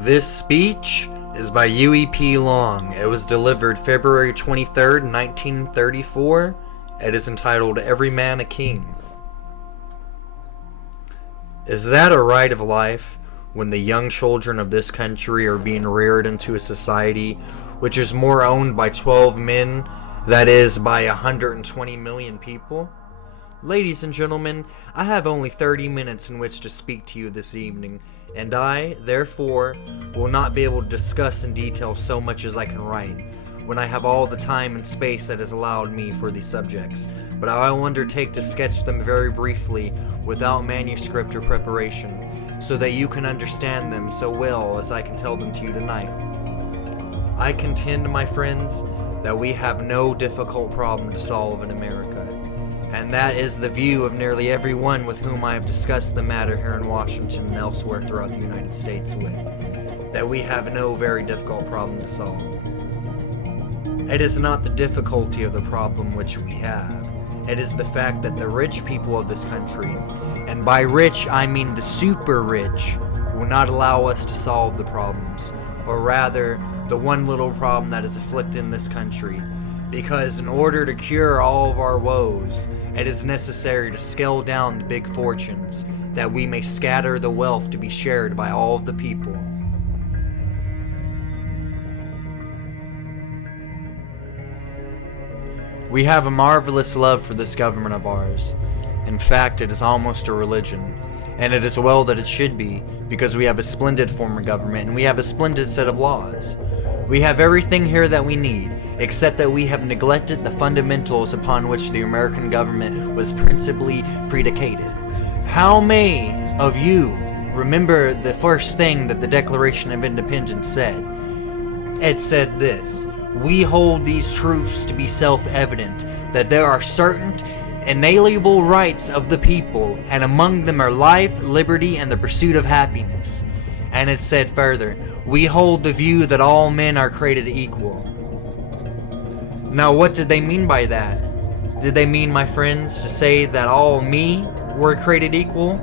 This speech is by Huey P. It was delivered February 23rd, 1934. It is entitled Every Man a King. Is that a right of life when the young children of this country are being reared into a society which is more owned by 12 men, that is, by 120 million people? Ladies and gentlemen, I have only 30 minutes in which to speak to you this evening, and I, therefore, will not be able to discuss in detail so much as I can write, when I have all the time and space that is allowed me for these subjects, but I will undertake to sketch them very briefly, without manuscript or preparation, so that you can understand them so well as I can tell them to you tonight. I contend, my friends, that we have no difficult problem to solve in America. And that is the view of nearly everyone with whom I have discussed the matter here in Washington and elsewhere throughout the United States with, that we have no very difficult problem to solve. It is not the difficulty of the problem which we have. It is the fact that the rich people of this country, and by rich I mean the super rich, will not allow us to solve the problems, or rather, the one little problem that is afflicting this country. Because in order to cure all of our woes, it is necessary to scale down the big fortunes, that we may scatter the wealth to be shared by all of the people. We have a marvelous love for this government of ours. In fact, it is almost a religion. And it is well that it should be, because we have a splendid form of government and we have a splendid set of laws. We have everything here that we need, except that we have neglected the fundamentals upon which the American government was principally predicated. How many of you remember the first thing that the Declaration of Independence said? It said this: "We hold these truths to be self-evident, that there are certain inalienable rights of the people, and among them are life, liberty, and the pursuit of happiness." And it said further, "We hold the view that all men are created equal." Now, what did they mean by that? Did they mean, my friends, to say that all me were created equal?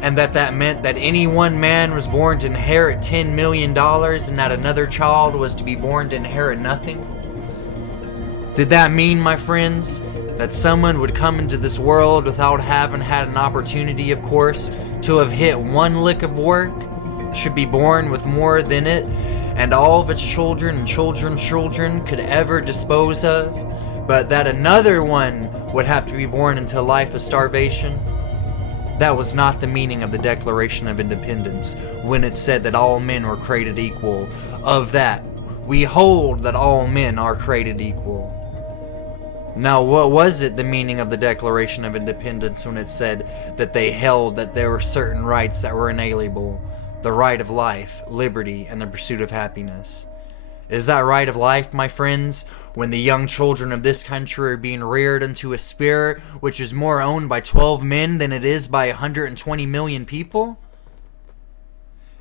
And that meant that any one man was born to inherit $10 million and that another child was to be born to inherit nothing? Did that mean, my friends, that someone would come into this world without having had an opportunity, of course, to have hit one lick of work, should be born with more than it, and all of its children and children's children could ever dispose of, but that another one would have to be born into a life of starvation? That was not the meaning of the Declaration of Independence when it said that all men were created equal. Of that, we hold that all men are created equal. Now, what was it the meaning of the Declaration of Independence when it said that they held that there were certain rights that were inalienable? The right of life, liberty, and the pursuit of happiness. Is that right of life, my friends, when the young children of this country are being reared into a spirit which is more owned by 12 men than it is by 120 million people?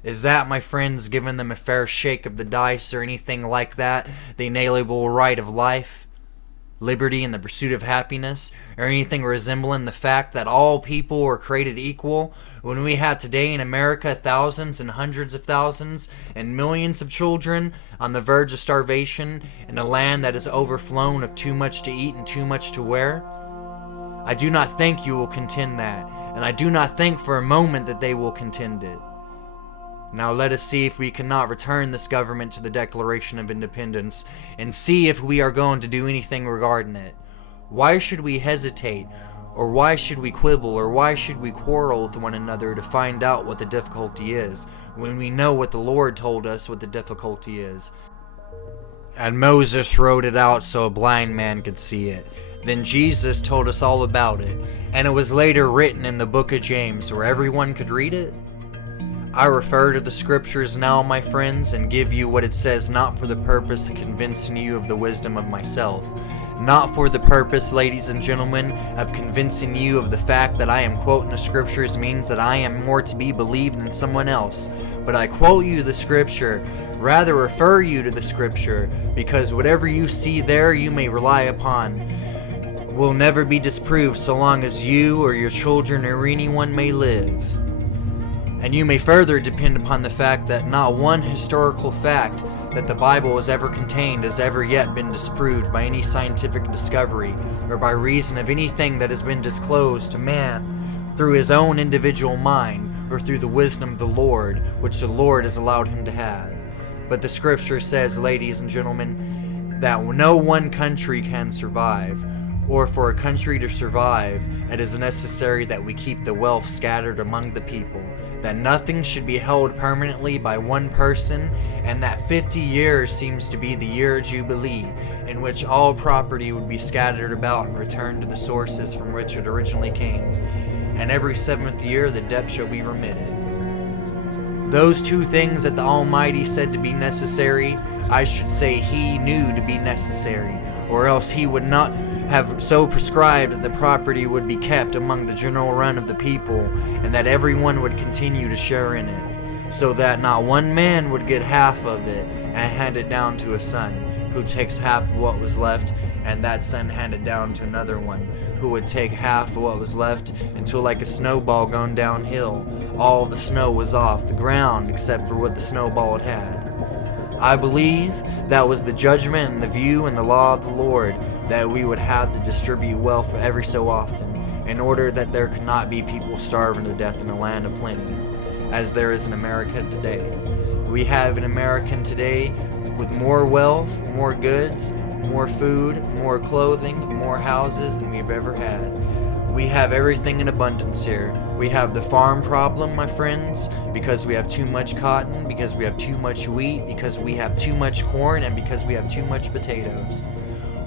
Is that, my friends, giving them a fair shake of the dice or anything like that, the inalienable right of life, liberty, and the pursuit of happiness, or anything resembling the fact that all people are created equal, when we have today in America thousands and hundreds of thousands and millions of children on the verge of starvation in a land that is overflown of too much to eat and too much to wear? I do not think you will contend that, and I do not think for a moment that they will contend it. Now let us see if we cannot return this government to the Declaration of Independence and see if we are going to do anything regarding it. Why should we hesitate, or why should we quibble, or why should we quarrel with one another to find out what the difficulty is, when we know what the Lord told us what the difficulty is? And Moses wrote it out so a blind man could see it. Then Jesus told us all about it, and it was later written in the book of James where everyone could read it. I refer to the scriptures now, my friends, and give you what it says, not for the purpose of convincing you of the wisdom of myself, not for the purpose, ladies and gentlemen, of convincing you of the fact that I am quoting the scriptures means that I am more to be believed than someone else, but I quote you the scripture, rather refer you to the scripture, because whatever you see there you may rely upon will never be disproved so long as you or your children or anyone may live. And you may further depend upon the fact that not one historical fact that the Bible has ever contained has ever yet been disproved by any scientific discovery or by reason of anything that has been disclosed to man through his own individual mind or through the wisdom of the Lord, which the Lord has allowed him to have. But the scripture says, ladies and gentlemen, that no one country can survive, or for a country to survive, it is necessary that we keep the wealth scattered among the people, that nothing should be held permanently by one person, and that 50 years seems to be the year of Jubilee, in which all property would be scattered about and returned to the sources from which it originally came, and every 7th year the debt shall be remitted. Those two things that the Almighty said to be necessary, I should say he knew to be necessary, or else he would not have so prescribed that the property would be kept among the general run of the people, and that everyone would continue to share in it, so that not one man would get half of it and hand it down to a son, who takes half of what was left, and that son hand it down to another one, who would take half of what was left, until like a snowball going downhill, all the snow was off the ground except for what the snowball had had. I believe that was the judgment and the view and the law of the Lord, that we would have to distribute wealth every so often, in order that there could not be people starving to death in a land of plenty, as there is in America today. We have an American today with more wealth, more goods, more food, more clothing, more houses than we've ever had. We have everything in abundance here. We have the farm problem, my friends, because we have too much cotton, because we have too much wheat, because we have too much corn, and because we have too much potatoes.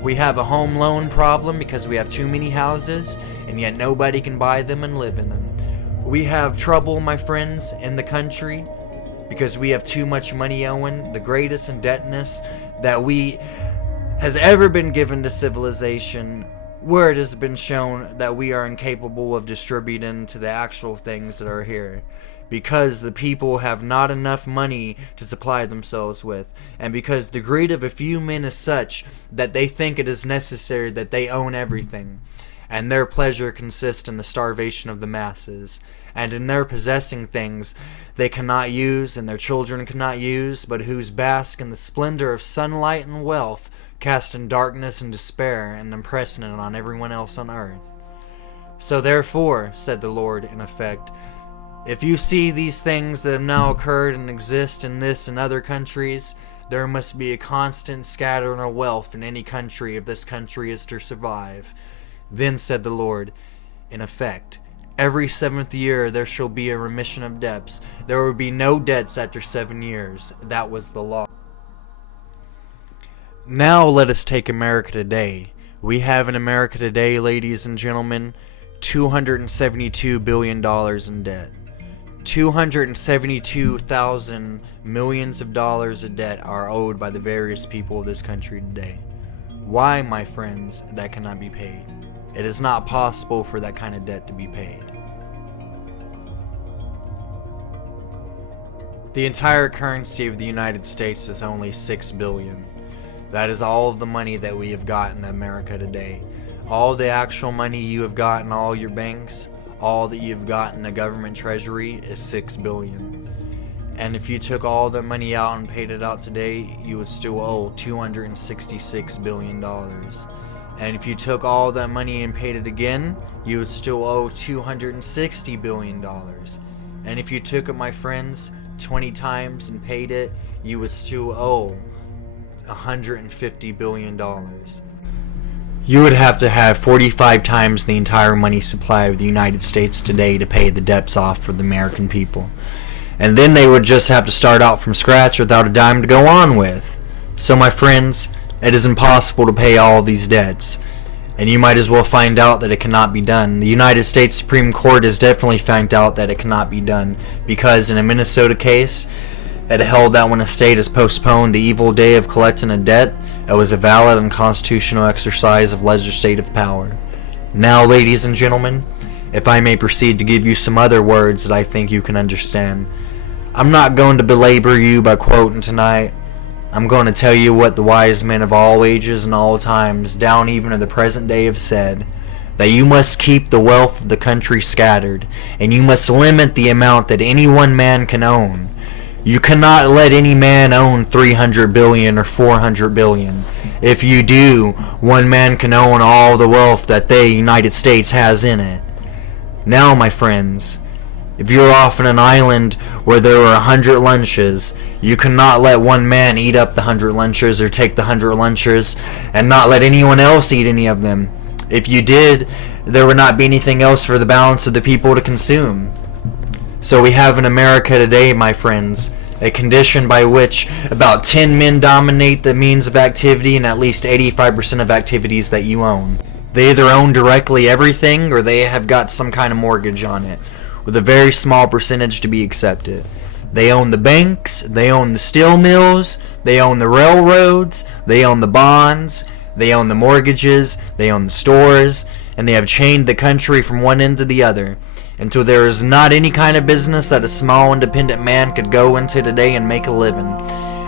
We have a home loan problem because we have too many houses, and yet nobody can buy them and live in them. We have trouble, my friends, in the country because we have too much money owing, the greatest indebtedness that has ever been given to civilization, where it has been shown that we are incapable of distributing to the actual things that are here, because the people have not enough money to supply themselves with, and because the greed of a few men is such that they think it is necessary that they own everything, and their pleasure consists in the starvation of the masses, and in their possessing things they cannot use and their children cannot use, but whose bask in the splendor of sunlight and wealth, casting darkness and despair and impressing it on everyone else on earth. So therefore, said the Lord in effect, if you see these things that have now occurred and exist in this and other countries, there must be a constant scattering of wealth in any country if this country is to survive. Then said the Lord, in effect, every 7th year there shall be a remission of debts. There will be no debts after 7 years. That was the law. Now let us take America today. We have in America today, ladies and gentlemen, $272 billion in debt. 272,000 millions of dollars of debt are owed by the various people of this country today. Why, my friends, that cannot be paid? It is not possible for that kind of debt to be paid. The entire currency of the United States is only $6 billion. That is all of the money that we have got in America today. All the actual money you have got in all your banks, all that you've got in the government treasury is $6 billion. And if you took all that money out and paid it out today, you would still owe $266 billion. And if you took all that money and paid it again, you would still owe $260 billion. And if you took it, my friends, 20 times and paid it, you would still owe $150 billion. You would have to have 45 times the entire money supply of the United States today to pay the debts off for the American people. And then they would just have to start out from scratch without a dime to go on with. So my friends, it is impossible to pay all these debts. And you might as well find out that it cannot be done. The United States Supreme Court has definitely found out that it cannot be done, because in a Minnesota case, it held that when a state has postponed the evil day of collecting a debt, it was a valid and constitutional exercise of legislative power. Now, ladies and gentlemen, if I may proceed to give you some other words that I think you can understand. I'm not going to belabor you by quoting tonight. I'm going to tell you what the wise men of all ages and all times, down even to the present day, have said. that you must keep the wealth of the country scattered, and you must limit the amount that any one man can own. You cannot let any man own 300 billion or 400 billion. If you do, one man can own all the wealth that the United States has in it. Now, my friends, if you're off on an island where there are 100 lunches, you cannot let one man eat up the 100 lunches or take the 100 lunches and not let anyone else eat any of them. If you did, there would not be anything else for the balance of the people to consume. So we have in America today, my friends, a condition by which about 10 men dominate the means of activity and at least 85% of activities that you own. They either own directly everything or they have got some kind of mortgage on it, with a very small percentage to be accepted. They own the banks, they own the steel mills, they own the railroads, they own the bonds, they own the mortgages, they own the stores, and they have chained the country from one end to the other, until there is not any kind of business that a small independent man could go into today and make a living.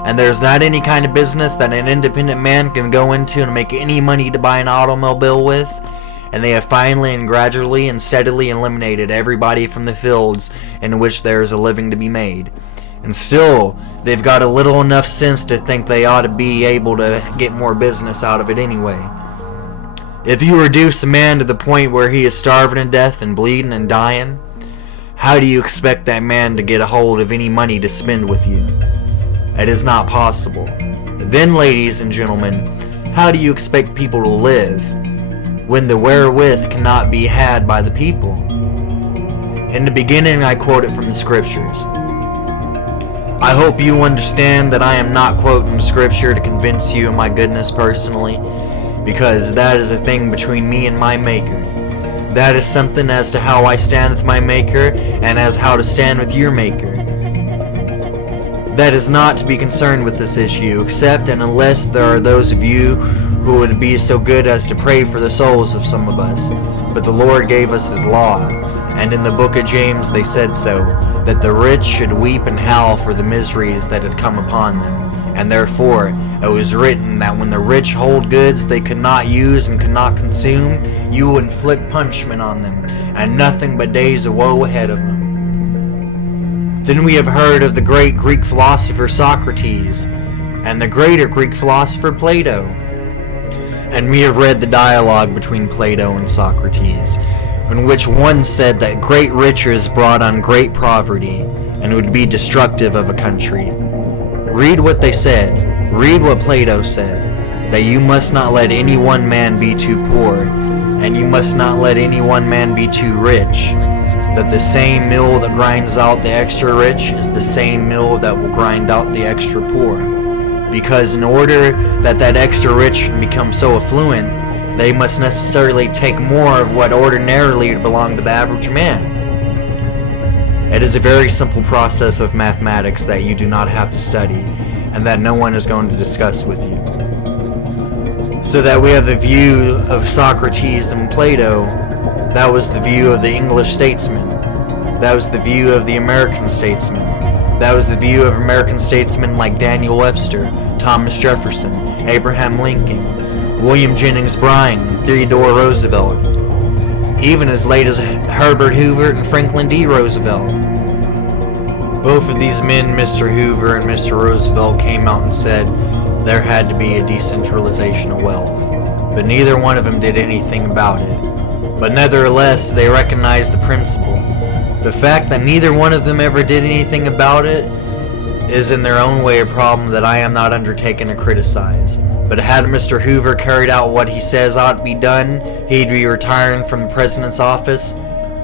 And there's not any kind of business that an independent man can go into and make any money to buy an automobile with. And they have finally and gradually and steadily eliminated everybody from the fields in which there is a living to be made. And still, they've got a little enough sense to think they ought to be able to get more business out of it anyway. If you reduce a man to the point where he is starving to death and bleeding and dying, how do you expect that man to get a hold of any money to spend with you? It is not possible. Then, ladies and gentlemen, how do you expect people to live when the wherewith cannot be had by the people? In the beginning, I quoted from the scriptures. I hope you understand that I am not quoting the scripture to convince you of my goodness personally, because that is a thing between me and my Maker. That is something as to how I stand with my Maker and as how to stand with your Maker. That is not to be concerned with this issue, except and unless there are those of you who would be so good as to pray for the souls of some of us. But the Lord gave us His law, and in the book of James they said so, that the rich should weep and howl for the miseries that had come upon them. And therefore it was written that when the rich hold goods they could not use and could not consume, you will inflict punishment on them, and nothing but days of woe ahead of them. Then we have heard of the great Greek philosopher Socrates, and the greater Greek philosopher Plato. And we have read the dialogue between Plato and Socrates, in which one said that great riches brought on great poverty, and would be destructive of a country. Read what they said, read what Plato said, that you must not let any one man be too poor, and you must not let any one man be too rich, that the same mill that grinds out the extra rich is the same mill that will grind out the extra poor. Because in order that that extra rich can become so affluent, they must necessarily take more of what ordinarily would belong to the average man. It is a very simple process of mathematics that you do not have to study, and that no one is going to discuss with you. So that we have the view of Socrates and Plato. That was the view of the English statesman. That was the view of the American statesman. That was the view of American statesmen like Daniel Webster, Thomas Jefferson, Abraham Lincoln, William Jennings Bryan, and Theodore Roosevelt, even as late as Herbert Hoover and Franklin D. Roosevelt. Both of these men, Mr. Hoover and Mr. Roosevelt, came out and said there had to be a decentralization of wealth, but neither one of them did anything about it. But nevertheless, they recognized the principle. The fact that neither one of them ever did anything about it is in their own way a problem that I am not undertaken to criticize. But had Mr. Hoover carried out what he says ought to be done, he'd be retiring from the president's office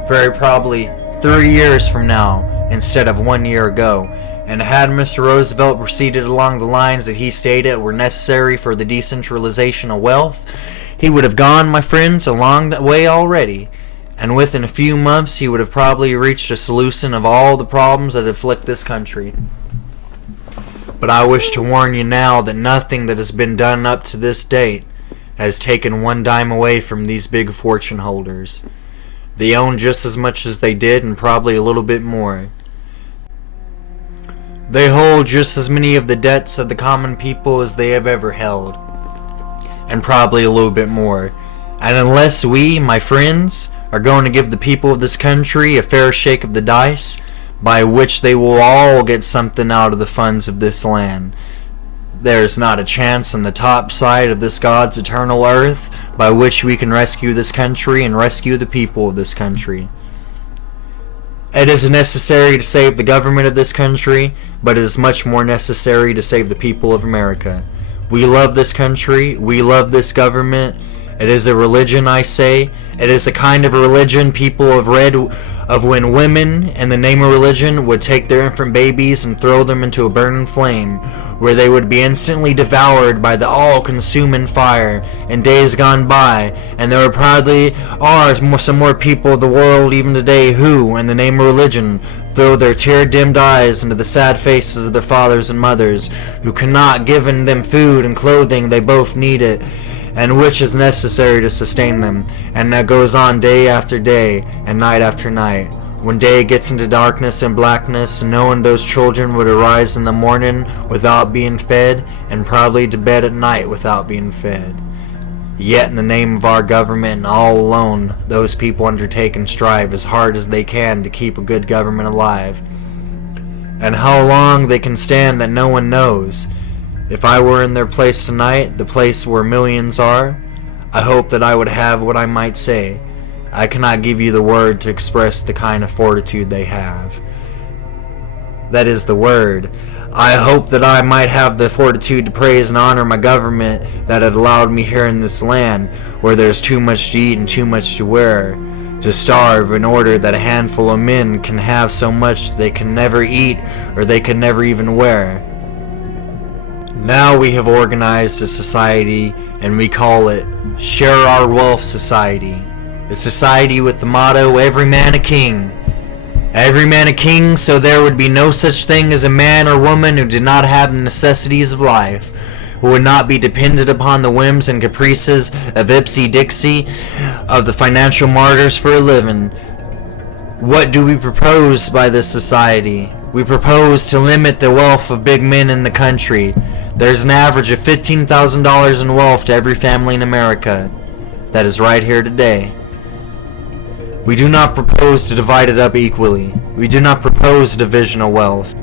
very probably 3 years from now instead of 1 year ago. And had Mr. Roosevelt proceeded along the lines that he stated were necessary for the decentralization of wealth, he would have gone, my friends, a long way already, and within a few months he would have probably reached a solution of all the problems that afflict this country. But I wish to warn you now that nothing that has been done up to this date has taken one dime away from these big fortune holders. They own just as much as they did, and probably a little bit more. They hold just as many of the debts of the common people as they have ever held, and probably a little bit more. And unless we, my friends, are going to give the people of this country a fair shake of the dice, by which they will all get something out of the funds of this land, there is not a chance on the top side of this God's eternal earth by which we can rescue this country and rescue the people of this country. It is necessary to save the government of this country, but it is much more necessary to save the people of America. We love this country. We love this government. It is a religion, I say. It is a kind of religion people have read of when women, in the name of religion, would take their infant babies and throw them into a burning flame, where they would be instantly devoured by the all-consuming fire in days gone by. And there probably are some more people of the world even today who, in the name of religion, throw their tear-dimmed eyes into the sad faces of their fathers and mothers, who cannot give them food and clothing they both need it, and which is necessary to sustain them. And that goes on day after day and night after night. When day gets into darkness and blackness, knowing those children would arise in the morning without being fed, and probably to bed at night without being fed. Yet in the name of our government and all alone, those people undertake and strive as hard as they can to keep a good government alive. And how long they can stand that no one knows. If I were in their place tonight, the place where millions are, I hope that I would have what I might say. I cannot give you the word to express the kind of fortitude they have. That is the word. I hope that I might have the fortitude to praise and honor my government that had allowed me here in this land, where there's too much to eat and too much to wear, to starve in order that a handful of men can have so much they can never eat or they can never even wear. Now we have organized a society, and we call it Share Our Wealth Society. A society with the motto, every man a king. Every man a king, so there would be no such thing as a man or woman who did not have the necessities of life, who would not be dependent upon the whims and caprices of Ipsy Dixie, of the financial martyrs for a living. What do we propose by this society? We propose to limit the wealth of big men in the country. There's an average of $15,000 in wealth to every family in America. That is right here today. We do not propose to divide it up equally. We do not propose a division of wealth.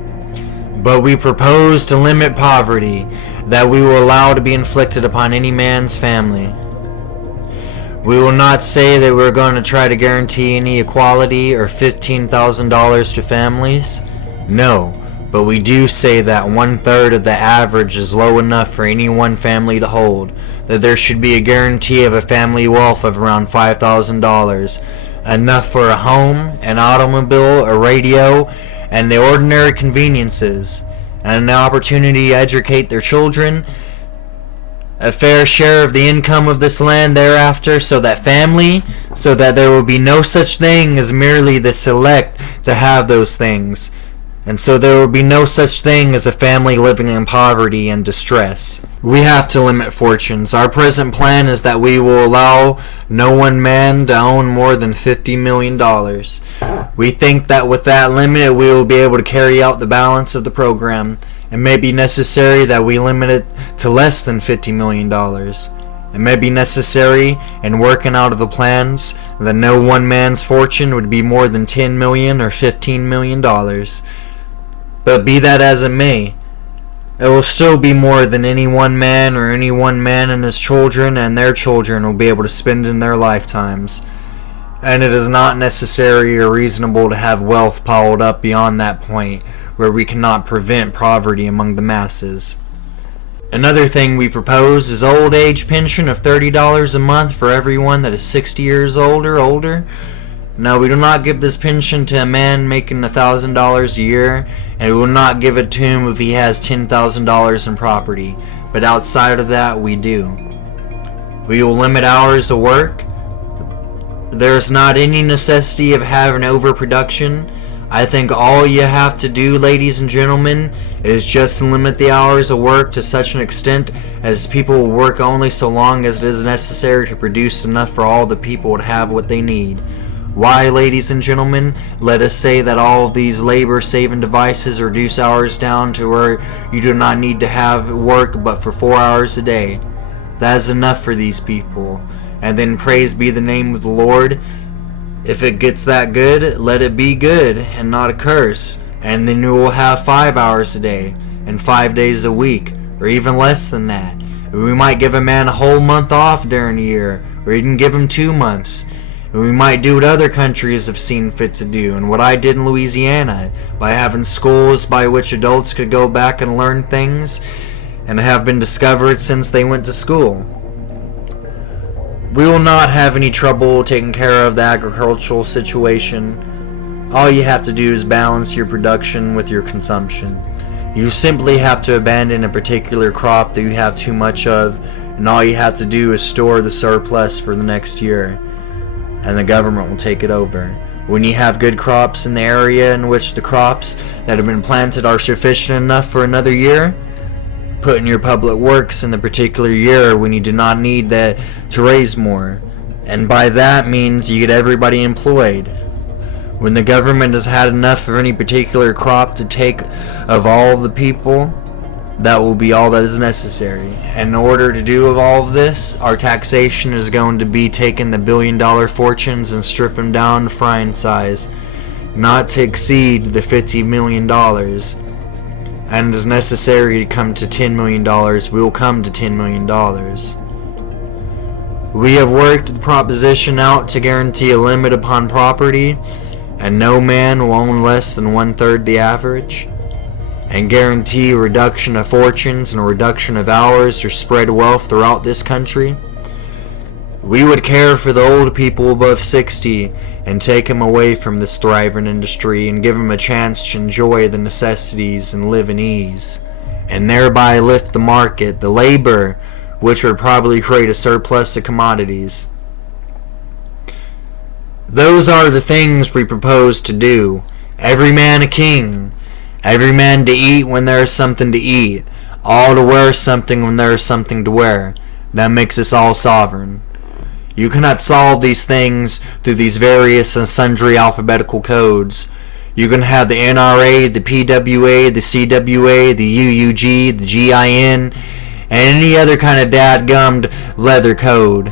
But we propose to limit poverty that we will allow to be inflicted upon any man's family. We will not say that we're going to try to guarantee any equality or $15,000 to families. No. But we do say that 1/3 of the average is low enough for any one family to hold, that there should be a guarantee of a family wealth of around $5,000, enough for a home, an automobile, a radio, and the ordinary conveniences, and an opportunity to educate their children, a fair share of the income of this land thereafter, so that there will be no such thing as merely the select to have those things. And so there will be no such thing as a family living in poverty and distress. We have to limit fortunes. Our present plan is that we will allow no one man to own more than $50 million. We think that with that limit we will be able to carry out the balance of the program. It may be necessary that we limit it to less than $50 million. It may be necessary in working out of the plans that no one man's fortune would be more than $10 million or $15 million. But be that as it may, it will still be more than any one man or any one man and his children and their children will be able to spend in their lifetimes. And it is not necessary or reasonable to have wealth piled up beyond that point where we cannot prevent poverty among the masses. Another thing we propose is old age pension of $30 a month for everyone that is 60 years old or older. Now, we do not give this pension to a man making $1,000 a year, and we will not give it to him if he has $10,000 in property, but outside of that, we do. We will limit hours of work. There is not any necessity of having overproduction. I think all you have to do, ladies and gentlemen, is just limit the hours of work to such an extent as people will work only so long as it is necessary to produce enough for all the people to have what they need. Why, ladies and gentlemen, let us say that all of these labor-saving devices reduce hours down to where you do not need to have work but for 4 hours a day. That is enough for these people. and then praise be the name of the Lord. If it gets that good, let it be good and not a curse. And then you will have 5 hours a day and 5 days a week, or even less than that. We might give a man a whole month off during the year, or even give him 2 months. And we might do what other countries have seen fit to do, and what I did in Louisiana, by having schools by which adults could go back and learn things, and have been discovered since they went to school. We will not have any trouble taking care of the agricultural situation. All you have to do is balance your production with your consumption. You simply have to abandon a particular crop that you have too much of, and all you have to do is store the surplus for the next year, and the government will take it over. When you have good crops in the area in which the crops that have been planted are sufficient enough for another year, put in your public works in the particular year when you do not need that to raise more. And by that means you get everybody employed. When the government has had enough of any particular crop to take of all the people, that will be all that is necessary. And in order to do all of this, our taxation is going to be taking the billion-dollar fortunes and strip them down to frying size, not to exceed the $50 million. And as necessary to come to $10 million, we will come to $10 million. We have worked the proposition out to guarantee a limit upon property, and no man will own less than 1/3 the average, and guarantee a reduction of fortunes and a reduction of hours to spread wealth throughout this country. We would care for the old people above 60 and take them away from this thriving industry and give them a chance to enjoy the necessities and live in ease, and thereby lift the market, the labor, which would probably create a surplus of commodities. Those are the things we propose to do. Every man a king. Every man to eat when there is something to eat. All to wear something when there is something to wear. That makes us all sovereign. You cannot solve these things through these various and sundry alphabetical codes. You can have the NRA, the PWA, the CWA, the UUG, the GIN, and any other kind of dadgummed leather code.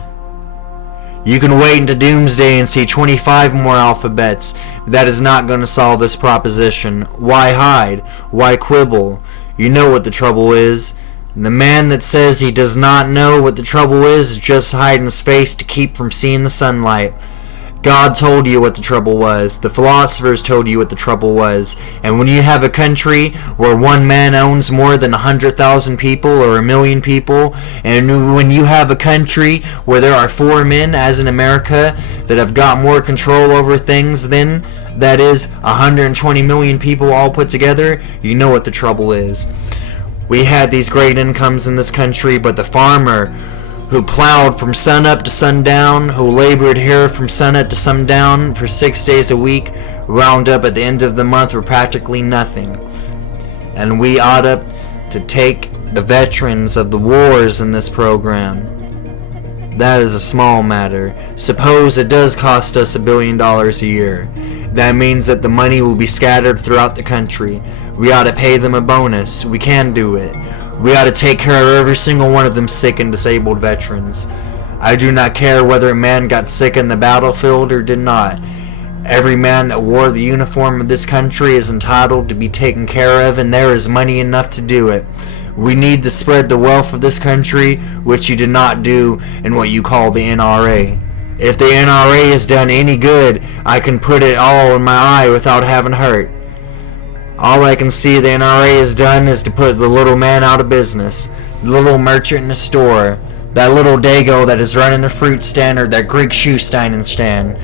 You can wait into doomsday and see 25 more alphabets. That is not going to solve this proposition. Why hide? Why quibble? You know what the trouble is. And the man that says he does not know what the trouble is just hiding his face to keep from seeing the sunlight. God told you what the trouble was. The philosophers told you what the trouble was. And when you have a country where one man owns more than 100,000 people or 1,000,000 people, and when you have a country where there are 4 men, as in America, that have got more control over things than, that is, 120 million people all put together, you know what the trouble is. We had these great incomes in this country, but the farmer who plowed from sun up to sundown, who labored here from sun up to sundown for 6 days a week, wound up at the end of the month with practically nothing. And we ought to take the veterans of the wars in this program. That is a small matter. Suppose it does cost us $1 billion a year. That means that the money will be scattered throughout the country. We ought to pay them a bonus. We can do it. We ought to take care of every single one of them sick and disabled veterans. I do not care whether a man got sick in the battlefield or did not. Every man that wore the uniform of this country is entitled to be taken care of, and there is money enough to do it. We need to spread the wealth of this country, which you did not do in what you call the NRA. If the NRA has done any good, I can put it all in my eye without having hurt. All I can see the NRA has done is to put the little man out of business, the little merchant in the store, that little dago that is running the fruit stand or that Greek shoe steinin stand,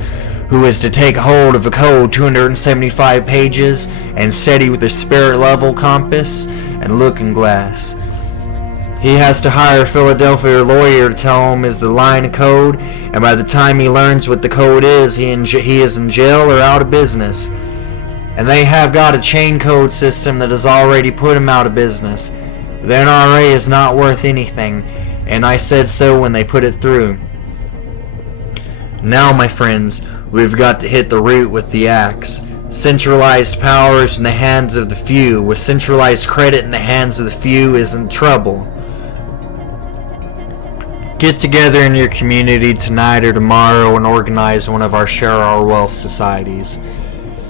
who is to take hold of a code 275 pages and steady with a spirit level compass and looking glass. He has to hire a Philadelphia lawyer to tell him is the line of code, and by the time he learns what the code is, he is in jail or out of business. And they have got a chain code system that has already put him out of business. The NRA is not worth anything, and I said so when they put it through. Now, my friends, we've got to hit the root with the axe. Centralized powers in the hands of the few, with centralized credit in the hands of the few, is in trouble. Get together in your community tonight or tomorrow and organize one of our Share Our Wealth societies.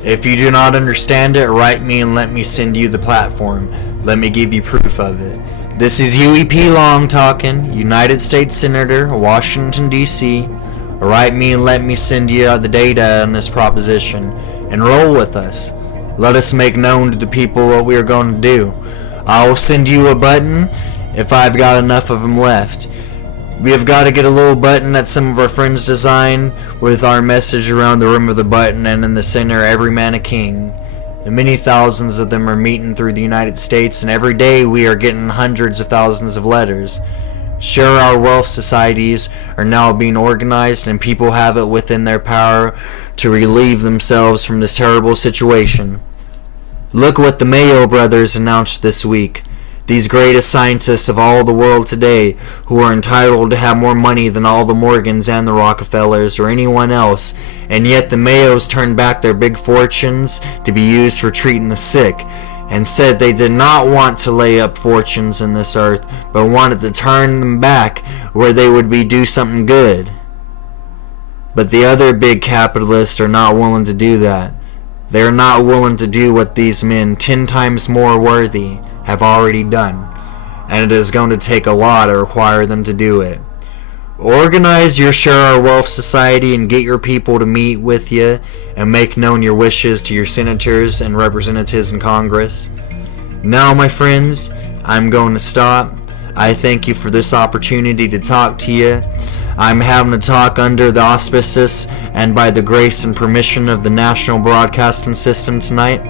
If you do not understand it, write me and let me send you the platform. Let me give you proof of it. This is Huey P. Long talking, United States Senator, Washington, D.C. Write me and let me send you the data on this proposition. And roll with us. Let us make known to the people what we are going to do. I will send you a button if I've got enough of them left. We have got to get a little button that some of our friends designed with our message around the rim of the button, and in the center, every man a king. And many thousands of them are meeting through the United States, and every day we are getting hundreds of thousands of letters. Share Our Wealth societies are now being organized, and people have it within their power to relieve themselves from this terrible situation. Look what the Mayo brothers announced this week. These greatest scientists of all the world today, who are entitled to have more money than all the Morgans and the Rockefellers or anyone else, and yet the Mayos turned back their big fortunes to be used for treating the sick, and said they did not want to lay up fortunes in this earth, but wanted to turn them back where they would do something good. But the other big capitalists are not willing to do that. They are not willing to do what these men, 10 times more worthy, have already done, and it is going to take a lot to require them to do it. Organize your Share Our Wealth society and get your people to meet with you and make known your wishes to your senators and representatives in Congress. Now, my friends, I'm going to stop. I thank you for this opportunity to talk to you. I'm having a talk under the auspices and by the grace and permission of the National Broadcasting System tonight,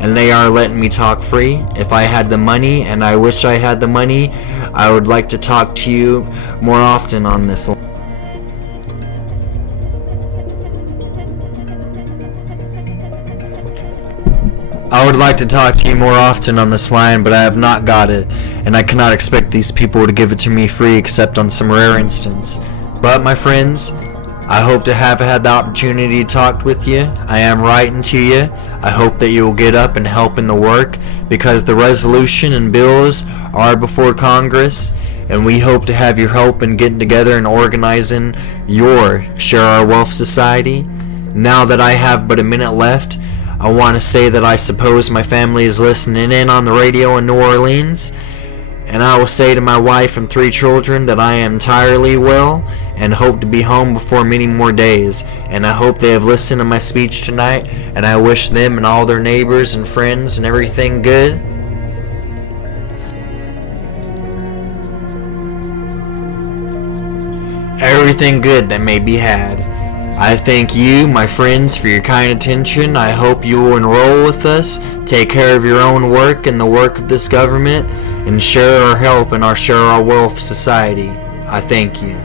and they are letting me talk free. If I had the money, and I wish I had the money, I would like to talk to you more often on this line. I would like to talk to you more often on this line, but I have not got it, and I cannot expect these people to give it to me free except on some rare instance. But my friends, I hope to have had the opportunity to talk with you. I am writing to you. I hope that you will get up and help in the work, because the resolution and bills are before Congress, and we hope to have your help in getting together and organizing your Share Our Wealth society. Now that I have but a minute left, I want to say that I suppose my family is listening in on the radio in New Orleans, and I will say to my wife and 3 children that I am entirely well and hope to be home before many more days. And I hope they have listened to my speech tonight, and I wish them and all their neighbors and friends and everything good. Everything good that may be had. I thank you, my friends, for your kind attention. I hope you will enroll with us, take care of your own work and the work of this government, and share our help in our Share Our Wealth society. I thank you.